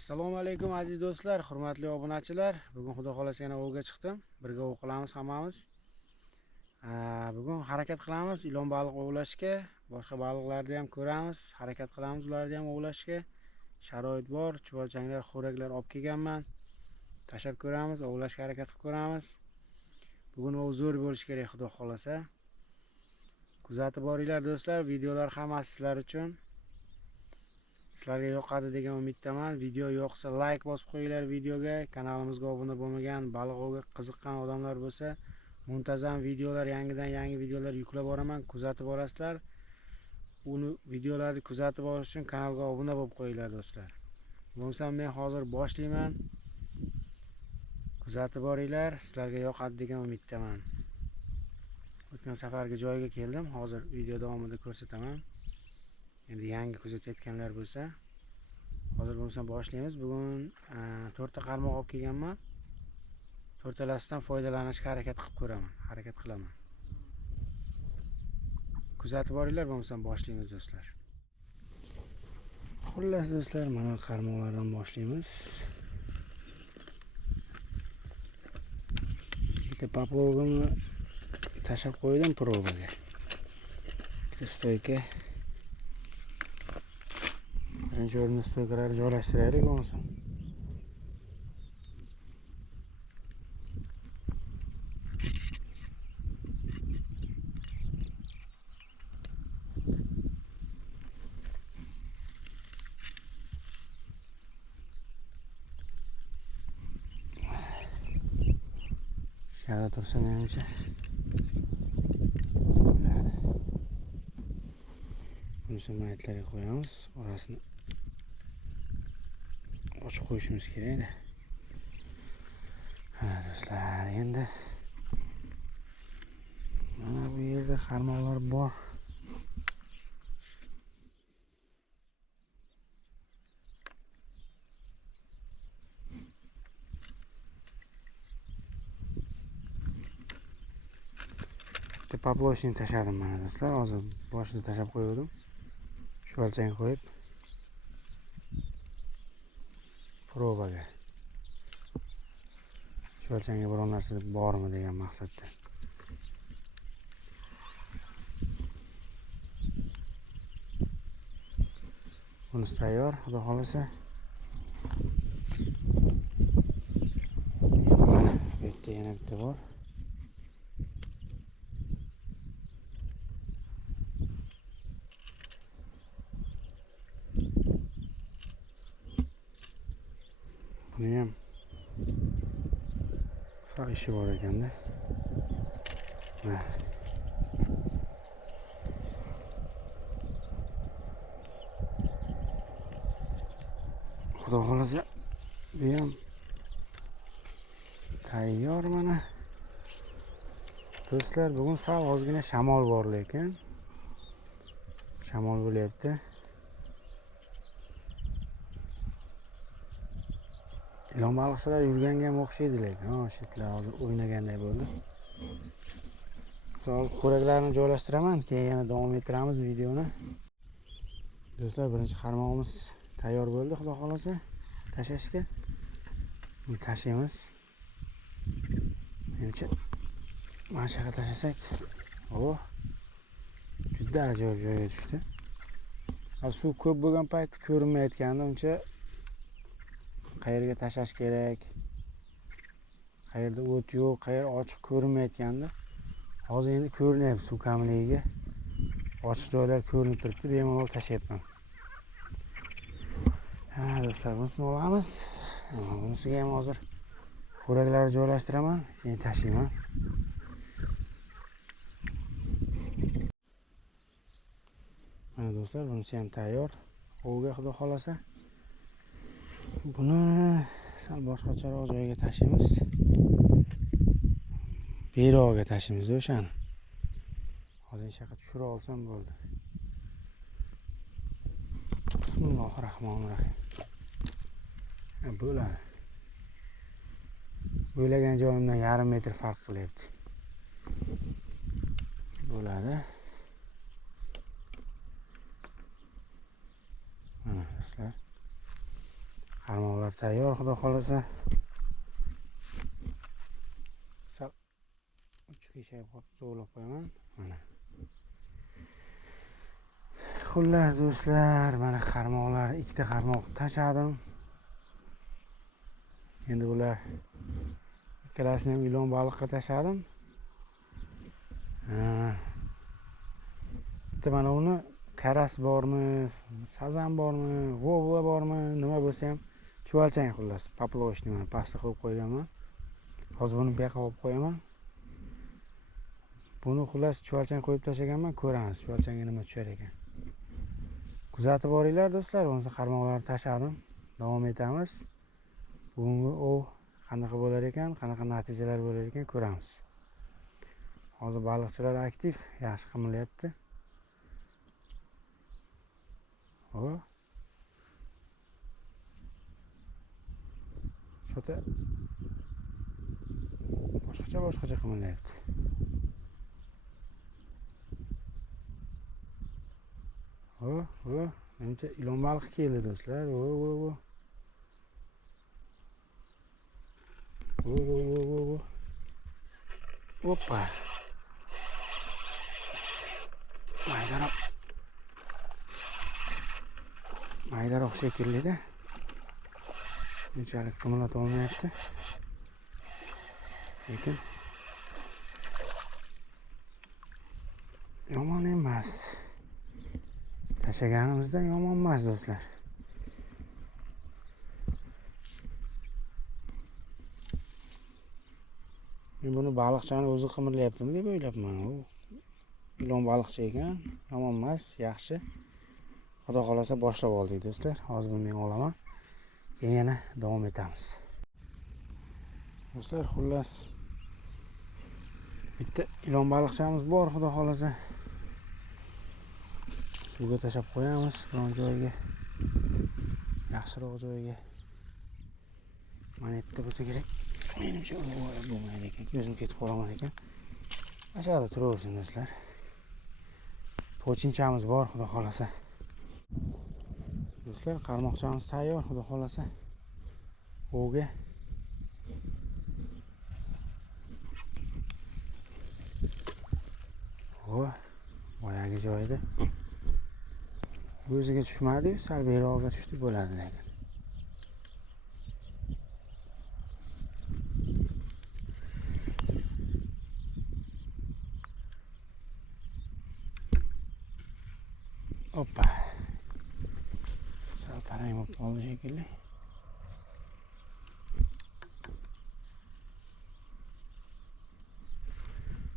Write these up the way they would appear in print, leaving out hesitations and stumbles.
Assalomu alaykum aziz do'stlar, hurmatli obunachilar. Bugun xudo xolasa yana ovga chiqdim. Birga ov qilamiz hammamiz. Bugun harakat qilamiz ilon baliq ovlashga, boshqa baliqlarni ham ko'ramiz, harakat qilamiz ularni ham ovlashga. Sharoit bor, chuvalchanglar, xo'raklar olib kelganman. Tashab ko'ramiz, ovlashga harakat qilib ko'ramiz. Bugun ov zo'r bo'lishi kerak xudo xolasa. Kuzatib boringlar do'stlar, videolar hammasi sizlar uchun. Sizlarga yoqadi degan umiddaman. Video yoqsa like bosib qo'yinglar videoga. Kanalimizga obuna bo'lmagan, baliq ovga qiziqqan odamlar bo'lsa, muntazam videolar, yangi videolar yuklab boraman, kuzatib borasizlar. Uni videolarni kuzatib olish uchun kanalga obuna bo'lib qo'yinglar do'stlar. Bo'lmasa men hozir boshlayman. Kuzatib boringlar, sizlarga yoqadi degan umiddaman. O'tgan safargi joyga keldim, hozir video davomida ko'rsataman. Endi yangi kuzatayotganlar bo'lsa, hozir bo'lsa boshlaymiz. Bugun 4 ta qarmoq olib kelganman. 4 talasidan foydalanishga harakat qilaman. Kuzatib boringlar, bo'lmasa boshlaymiz do'stlar. Xullas do'stlar, mana qarmoqlardan boshlaymiz. Bitta poplovgimni tashab qo'ydim probaga. Bitta stoyka. Birinchi o'rinda stoykalarni joylashtiraylik bo'lmasa. Shada tursa menimcha. Bunisi maytlarga qo'yamiz, orasini ochib qo'yishimiz kerak. Mana do'stlar, endi mana bu yerda qarmoqlar bor. Bitta poploshni tashadim mana do'stlar, hozir boshida tashab qo'ydim. Chuvalchang qo'yib probaga. Chuvalchangga biror narsa bormi degan maqsadda. Bunisi tayyor, xudo xolasa. Endi mana bu yerda yana bitta bor. Buni ham sal ishi bor ekanda. Xudo xolasa bu ham tayyor mana. Do'stlar, bugun sal ozgina shamol bor lekin. Shamol bo'lyapti. Ilon baliqchilar yurganga ham o'xshaydi lekin, shitlar hozir o'ynaganday bo'ldi. So'ng xo'raklarni joylashtiraman, keyin yana davom ettiramiz videoni. Do'stlar, birinchi qarmoqimiz tayyor bo'ldi, xudo xolasa tashashga. Buni tashlaymiz. Menimcha mana shu yerga tashlasak, juda ajoyib joyga tushdi. Suv ko'p bo'lgan payt ko'rinmayotgandi, uncha qayerga tashlash kerak, qayerda o't yo'q, qayer ochiq ko'rinmayotgandi. Hozir endi ko'rinyapti, suv kamligiga ochiq joylar ko'rinib turibdi, bemalol tashlayapman. Do'stlar, bunisini olamiz. Bunisiga ham hozir xo'raklarni joylashtiraman, keyin tashlayman. Mana do'stlar, bunisi ham tayyor. Ovga xudo xolasa. Buni sal boshqacharoq joyga tashlaymiz. Beriroqga tashlaymiz o'shani. Hozir shaqa tushira olsam bo'ldi. Bismillahirrohmanirrohim. Bo'ladi. O'ylagan joyimdan yarim metr farq qilyapti. Bo'ladi. Mana do'stlar. Qarmoqlar tayyor, xudo xolasa. Sal uchiga qolib zo'rlab qo'yaman. Mana. Xullas do'stlar, mana qarmoqlar, ikkita qarmoq tashladim. Endi bular ikkalasini ham ilon baliqqa tashladim. Bitta mana uni karas bormi, sazan bormi, g'ovg'a bormi, nima bo'lsa ham chuvalchang xullas. Poplochni mana pastga qo'yib qo'yganman. Hozir buni bu yoqqa olib qo'yaman. Buni xullas chuvalchang qo'yib tashlaganman, ko'ramiz chuvalchangga nima tushar ekan. Kuzatib boringlar do'stlar, bo'lmasa qarmoqlarni tashladim. Davom etamiz. Bugungi ov qanaqa bo'lar ekan, qanaqa natijalar bo'lar ekan ko'ramiz. Hozir baliqchilar aktiv, yaxshi qimilyapti. Shota boshqacha qimilyapti. Menimcha ilon baliq keldi do'stlar. Hoppa. Maydaroq shekilli-da. Unchalik qimillata olmayapti. Lekin yomon emas. Tashlaganimizda yomon emas do'stlar. Men buni baliqchani o'zi qimirlayaptimi deb o'ylabman. U ilon baliqcha ekan, yomon emas, yaxshi. Xudo xolasa boshlab oldik do'stlar. Hozir buni men olaman. Keyin yana davom etamiz. Do'stlar, xullas bitta ilon baliqchamiz bor, xudo xolasa. Suvga tashlab qo'yamiz, biron joyga. Yaxshiroq joyga. Mana yerda bo'lsa kerak. Menimcha bo'lmaydi ekan, ko'zim ketib qolaman ekan. Aşağıda turaversin do'stlar. Po'chinchamiz bor, xudo xolasa. Do'stlar, qarmoqchamiz tayyor, xudo xolasa. Ovga. Boyagi joyida. O'ziga tushmadi, sal beriroqqa tushdi bo'ladi lekin. Hoppa. Sal tarang bo'lib qoldi shekilli.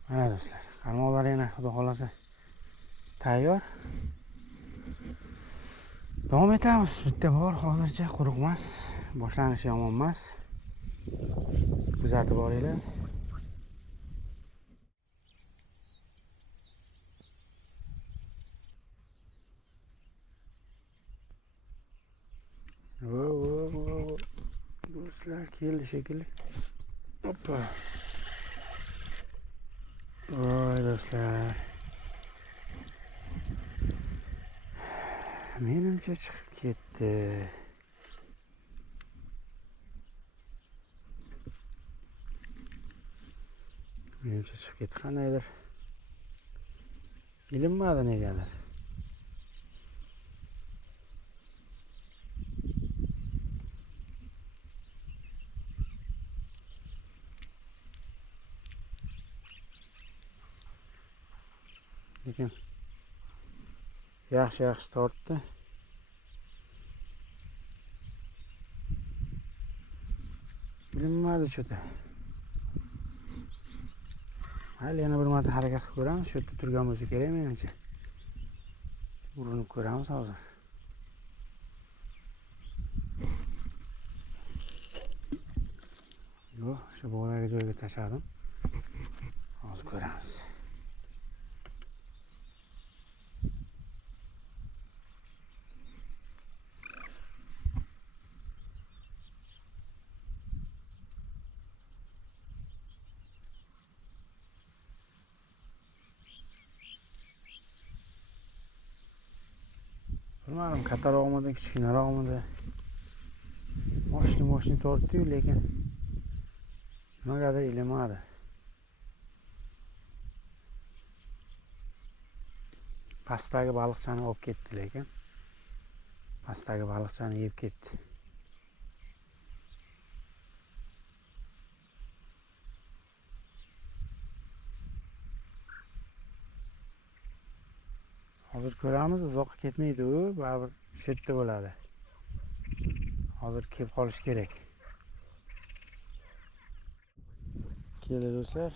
Mana do'stlar, qarmoqlar yana xudo xolasa tayyor. Davom etamiz. Bitta bor, hozircha quruq emas. Boshlanishi yomon emas. Kuzatib boringlar. Do'stlar, keldi shekilli. Hoppa. Voy do'stlar. Menimcha chiqib ketdi. Menimcha chiqib ketdi. Qanaydir ilinmadi negadir. Lekin yaxshi tortdi. Bilinmadi cho'ta. Hali yana bir marta harakat qilib ko'ramiz. Shu yerda turgan bo'lsa kerak menimcha. Urinib ko'ramiz hozir. Yo'q, shu bo'g'dagi joyga tashladim. Hozir ko'ramiz. Bilmadim, kattaroqmidi, kichkinaroqmidi. Moshni tortdi-yu, lekin nimagadir ilimadi. Pastdagi baliqchani olib ketdi, lekin pastdagi baliqchani yeb ketdi. Hozir ko'ramiz, uzoqqa ketmaydi u, baribir shu yerda bo'ladi. Hozir kelib qolish kerak. Keldi do'stlar.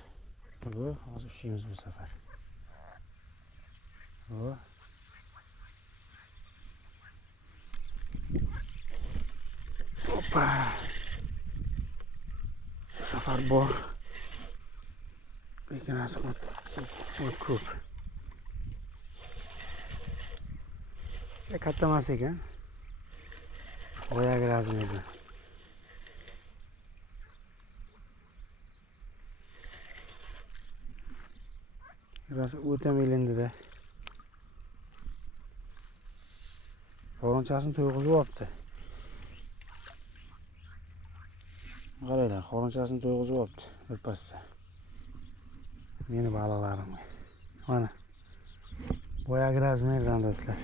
Bu hozir ushlaymiz bu safar. Bu Hoppa. Bu safar bor. Lekin asl o't ko'p. Katta emas ekan. Oyog'i razmeri. Biraz o'tam elindi-da. Xo'ronchasini to'yg'izib olibdi. Qaranglar, xo'ronchasini to'yg'izib olibdi birpasda. Meni baliqlarim. Mana. Boyagi razmerdan do'stlar.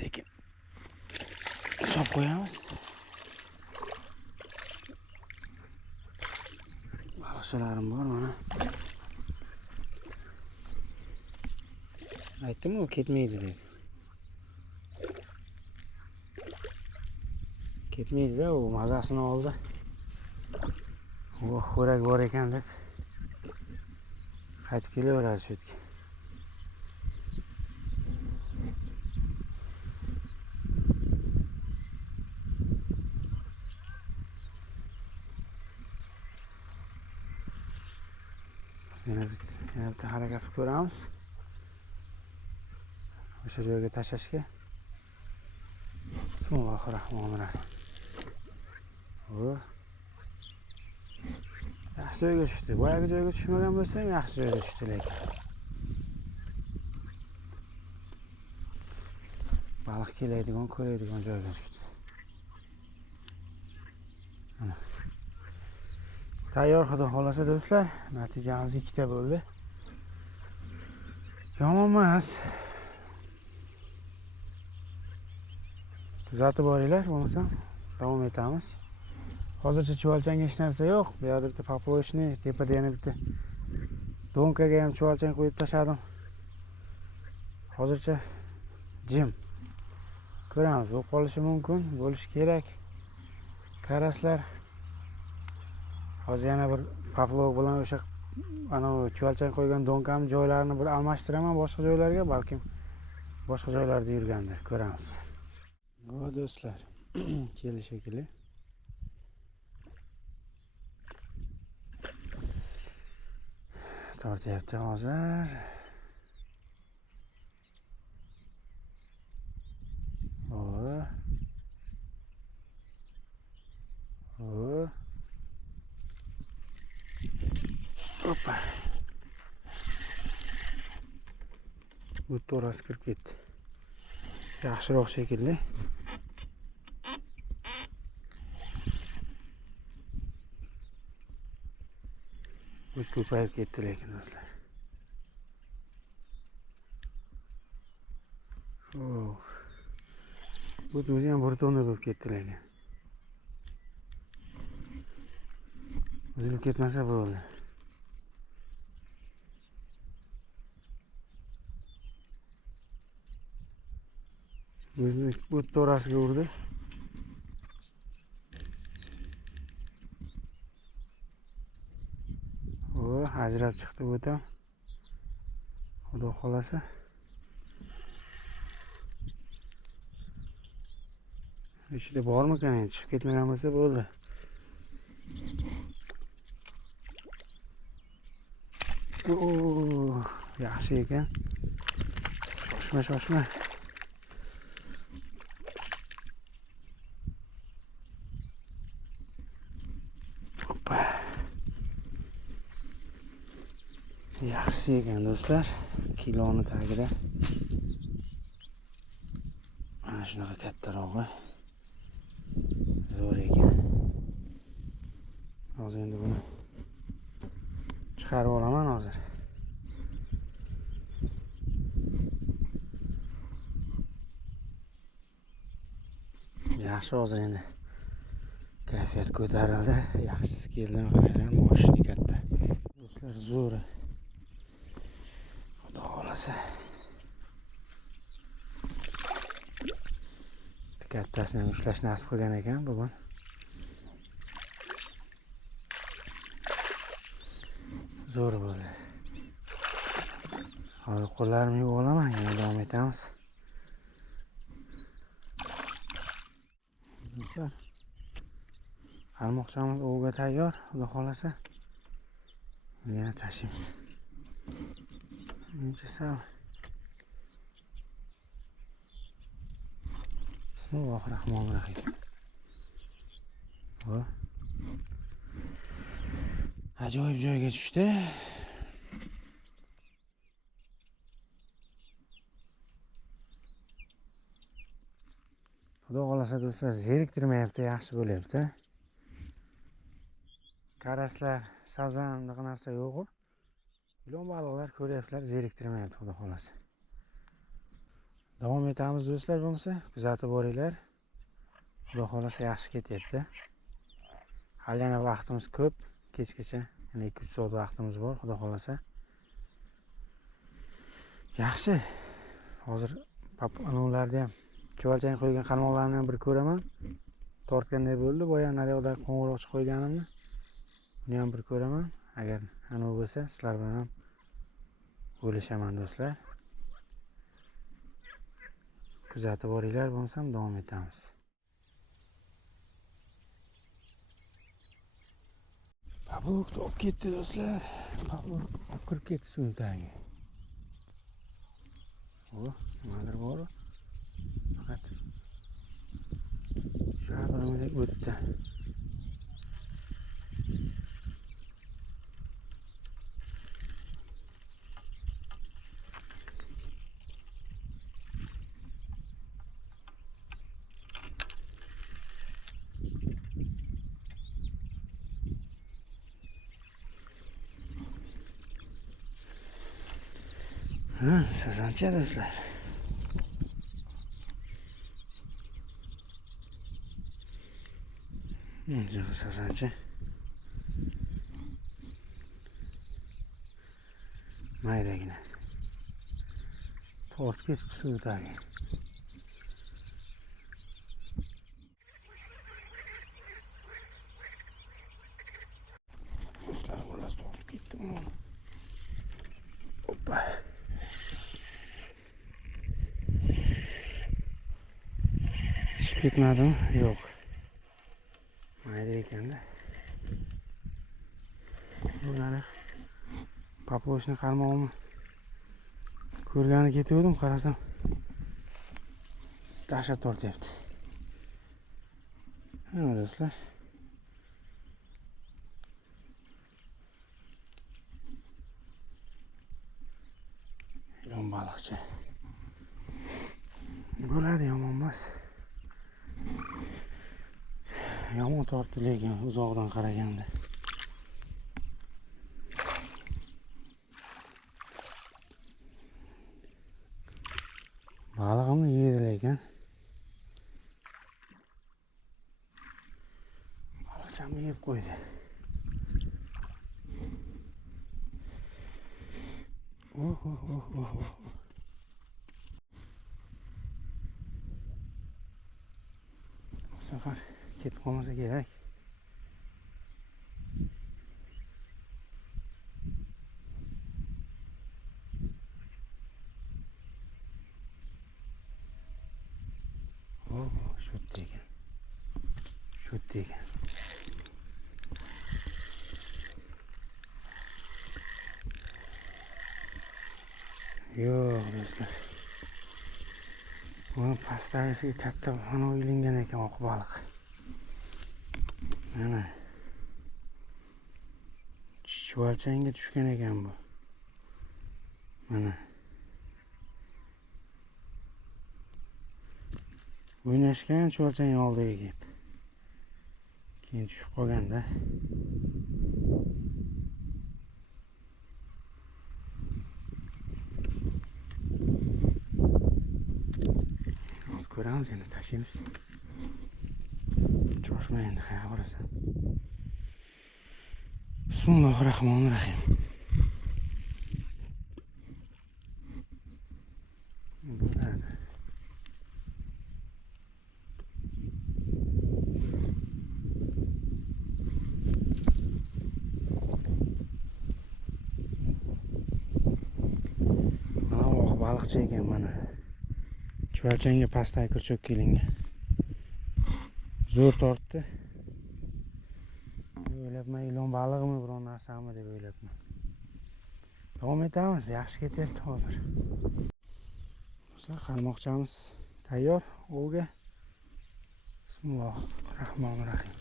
Sekin ushlab qo'yamiz. Baliqchalarim bor mana. Aytdim-ku, ketmaydi deb. Ketmaydi-da, u mazasini oldi. O, xo'rak bor ekan deb qaytib kelaveradi shu yerga. Yana bitta harakat qilib ko'ramiz. O'sha joyga tashlashga. Bismillahir rohmanir rohim. Yaxshi joyga tushdi. Boyagi joyga tushmagan bo'lsa ham yaxshi joyga tushdi lekin. Baliq keladigan, ko'radigan joyga tushdi. Tayyor, xudo xolasa do'stlar. Natijamiz 2 ta bo'ldi. Yomon emas. Kuzatib boringlar, bo'lmasa davom etamiz. Hozircha chuvalchanga hech narsa yo'q. Bu yerda bitta poplochni, tepada yana bitta donkaga ham chuvalchang qo'yib tashladim. Hozircha jim. Ko'ramiz, bo'lib qolishi mumkin, bo'lishi kerak. Qaraslar. Hozir yana bir poplov bilan o'sha ana chuvalchang qo'ygan donkamni joylarini bir almashtiraman boshqa joylarga, balkim boshqa joylarda yurgandir, ko'ramiz. Bu do'stlar, kelish shekilli. Tortyapti hozir. Hoppa. Bu to'rasi kirib ketdi. Yaxshiroq shekilli. Bu ko'payib ketdi lekin do'stlar. Bu o'zi ham bir tonna bo'lib ketdi lekin. Uzilib ketmasa bo'ldi. O'zini bu to'rasiga urdi. Ajrab chiqdi bu ham. Xudo xolasa. Ichida bormikan endi, chiqib ketmagan bo'lsa bo'ldi. Yaxshi ekan. Shoshma. Yaxshi ekan do'stlar. ilonni tagida mana shunaqa kattarog'i zo'r ekan. Hozir endi buni chiqarib olaman hozir. Yaxshi, hozir endi kayfiyat ko'tarildi. Yaxshisi keldim, qaranglar, mashina katta. Do'stlar, zo'r. Xudo xolasa. Kattasini ushlash nasib qilgan ekan bugun. Zo'r bo'ldi. Hozir qo'llarimni yuvib olaman, yana davom etamiz. Do'stlar, qarmoqchamiz ovga tayyor, xudo xolasa. Yana tashlaymiz. Mencha sal. Bismillahirrohmanirrohim. Ajoyib joyga tushdi. Xudo xolasa do'stlar, zeriktirmayapti, yaxshi bo'lyapti. Karaslar, sazan, bunaqa narsa yo'q. Ilon baliqlar ko'ryapsizlar, zeriktirmayapti, xudo xolasa. Davom etamiz do'stlar, bo'lmasa kuzatib boringlar. Xudo xolasa yaxshi ketyapti. Hali yana vaqtimiz ko'p, kechgacha yana 2-3 soat vaqtimiz bor, xudo xolasa. Yaxshi. Hozir anavlarni ham chuvalchang qo'ygan qarmoqlarni ham bir ko'raman. Tortganday bo'ldi, boya naryoqda qo'ng'iroqchi qo'yganimni. Buni ham bir ko'raman. Agar anavi bo'lsa, sizlar bilan ham bo'lishaman do'stlar. Kuzatib boringlar, bo'lsam davom etamiz. Pablok olib ketdi do'stlar. Pablok olib kirib ketdi suvning tagiga. Nimadir bor. Faqat shabramdek o'tdi. Sazancha do'stlar. Jo'q, sazancha. Maydagina. Tortib ketib suv tagiga. Do'stlar, xullas tortib ketdim. Hoppa. Ketmadim, yo'q. Mayda ekanda. Bularni Paploshni qarmog'imni ko'rgani ketgandim, qarasam dahshat tortyapti. Mana do'stlar. Ilon baliqchi. Bo'ladi, yomon emas. Yomon tortdi lekin uzoqdan qaraganda. Balig'imni yedi lekin. Baliqchamni yeb qo'ydi. Bu safar ketib qolmasa kerak. Sho'tdi ekan. Yo'q do'stlar. Buni pastagisiga katta mana ilingan ekan oq baliq. Mana chuvalchangga tushgan ekan bu. Mana o'ynashgan chuvalchang oldiga kelib. Keyin tushib qolganda. Hozir ko'ramiz, endi tashlaymiz. Shoshma endi, qayerga borasan? Bismillahirrohmanirrohim. Bo'ladi. Baliqchi ekan mana. Chuvalchangga pastdagi kurchak kelingan. Zo'r tortdi. O'ylabman, ilon balig'imi, biron narsami deb o'ylabman. Davom etamiz, yaxshi ketyapti hozir. Do'stlar, qarmoqchamiz tayyor ovga. Bismillahirrohmanirrohim.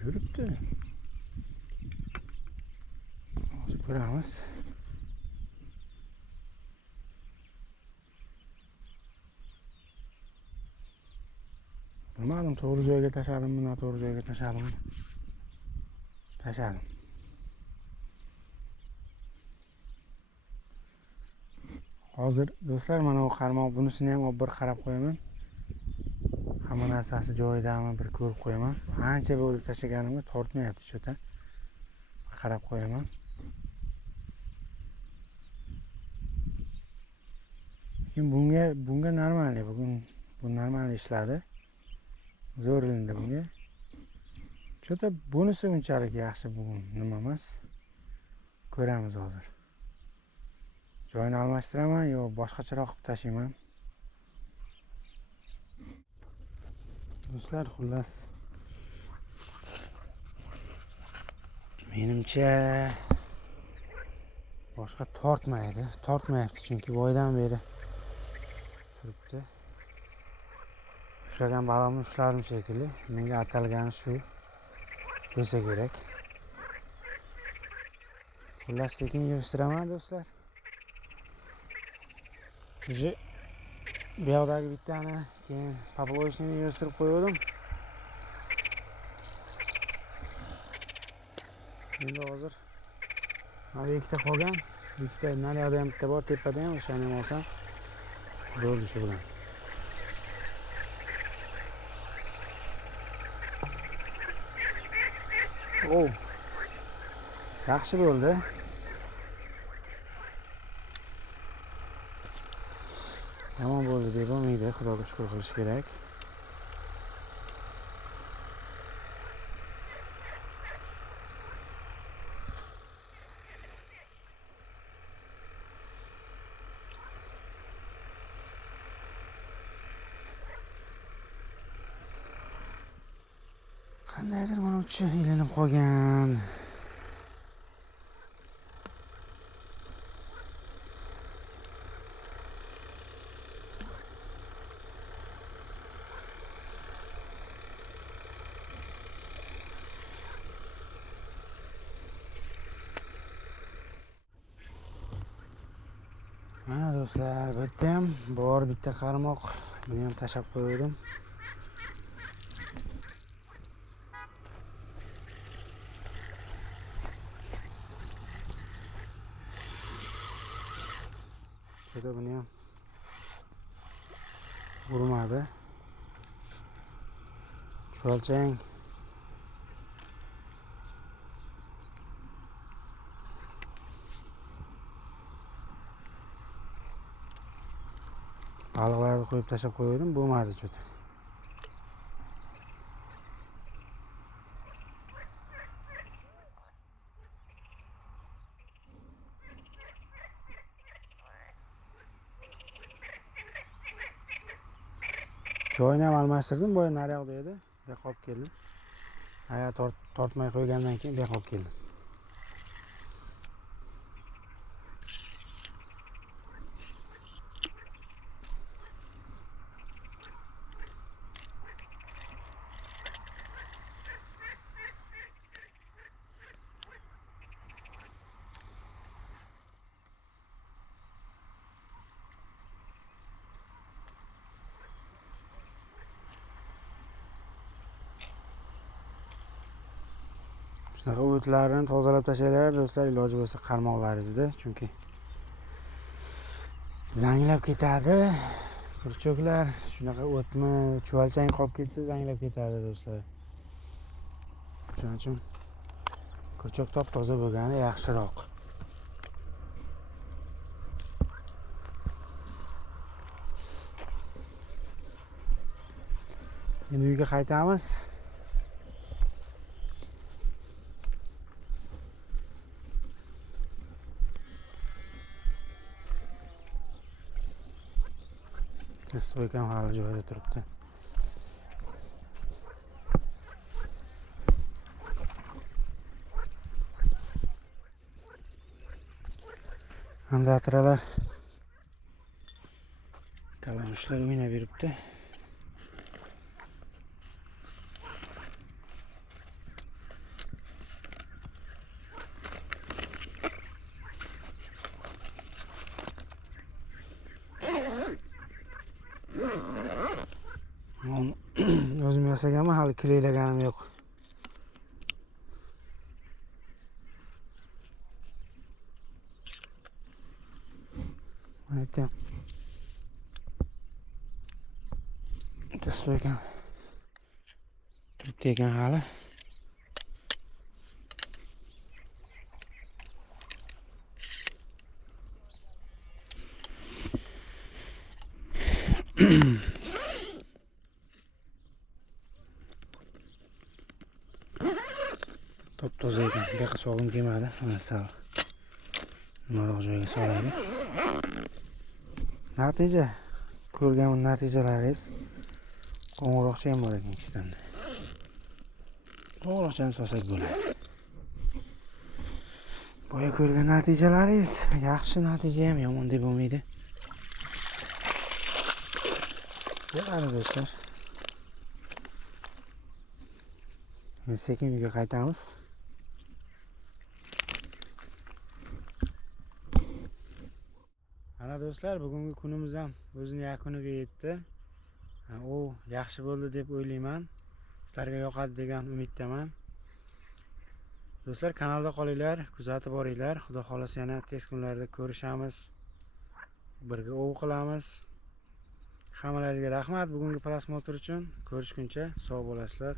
Yuribdi. Hozir ko'ramiz. Bilmadim, to'g'ri joyga tashladimmi, noto'g'ri joyga tashladimmi. Tashladim. Hozir do'stlar, mana bu qarmoq, bunisini ham bir qarab qo'yaman. Hamma narsasi joyidami, bir ko'rib qo'yaman. Ancha bo'ldi tashlaganimga tortmayapti cho'ta. Qarab qo'yaman. Lekin bunga normalniy, bu normalniy ishladi. Zo'r ilindi bunga. Cho'ta bunisi unchalik yaxshi bugun nima emas. Ko'ramiz hozir. Joyini almashtiraman yo boshqacharoq qilib tashlayman. Do'stlar, xullas menimcha boshqa tortmayapti, chunki boydan beri turibdi. Ushlagan balig'imni ushladim shekilli. Menga atalgani shu bo'lsa kerak. Xullas sekin yig'ishtiraman do'stlar. Bu yoqdagi bittani keyin poploychini yig'ishtirib qo'ydim. Endi hozir mana ikkita qolgan. Ikkita naryoqda ham bitta bor, tepada ham, o'shani ham olsam bo'ldi shu bilan. Yaxshi bo'ldi. Yomon bo'ldi deb bo'lmaydi, Xudoga shukr qilish kerak. Qandaydir mana uchi ilinib qolgan. Mana do'stlar, bu yerda ham bor bitta qarmoq. Buni ham tashab qo'ydim. Şurada buni ham urmadi. Chuvalchang baliqlarni qo'yib tashlab qo'ydim, bo'lmadi cho'ta. Joyini ham almashtirdim, boya naryoqda edi. Bu yoqqa olib keldim. Aya tortmay qo'ygandan keyin bu yoqqa olib keldim. Shunaqa o'tlarni tozalab tashlanglar do'stlar, iloji bo'lsa qarmoqlaringizda, chunki zanglab ketadi. Kurchoklar shunaqa o'tmi, chuvalchang qolib ketsa zanglab ketadi do'stlar. Shuning uchun kurchok top-toza bo'lgani yaxshiroq. Endi uyga qaytamiz. Stoykam hali joyida turibdi. Andatralar kalamushlar o'ynab yuribdi. O'zim yasaganman, hali kileylaganim yo'q. Aytdim. Stoykan turibdi ekan hali. Top-toza ekan. Bu yoqqa sog'im kelmadi. Mana sal nimaroq joyga solaylik. Natija ko'rgan natijalaringiz qo'ng'iroqcha ham bor ekan ikkisidan. Qo'ng'iroqchani solsak bo'ladi. Boya ko'rgan natijalaringiz yaxshi, natija ham yomon deb bo'lmaydi. Bo'ladi do'stlar. Sekin uyga qaytamiz. Ana do'stlar, bugungi kunimiz ham o'zining yakuniga yetdi. U yaxshi bo'ldi deb o'ylayman. Sizlarga yoqadi degan umiddaman. Do'stlar, kanalda qolinglar, kuzatib boringlar. Xudo xolasa yana tez kunlarda ko'rishamiz. Birga ov qilamiz. Hammalarga rahmat bugungi prosmotr uchun. Ko'rishguncha sog' bo'lasizlar.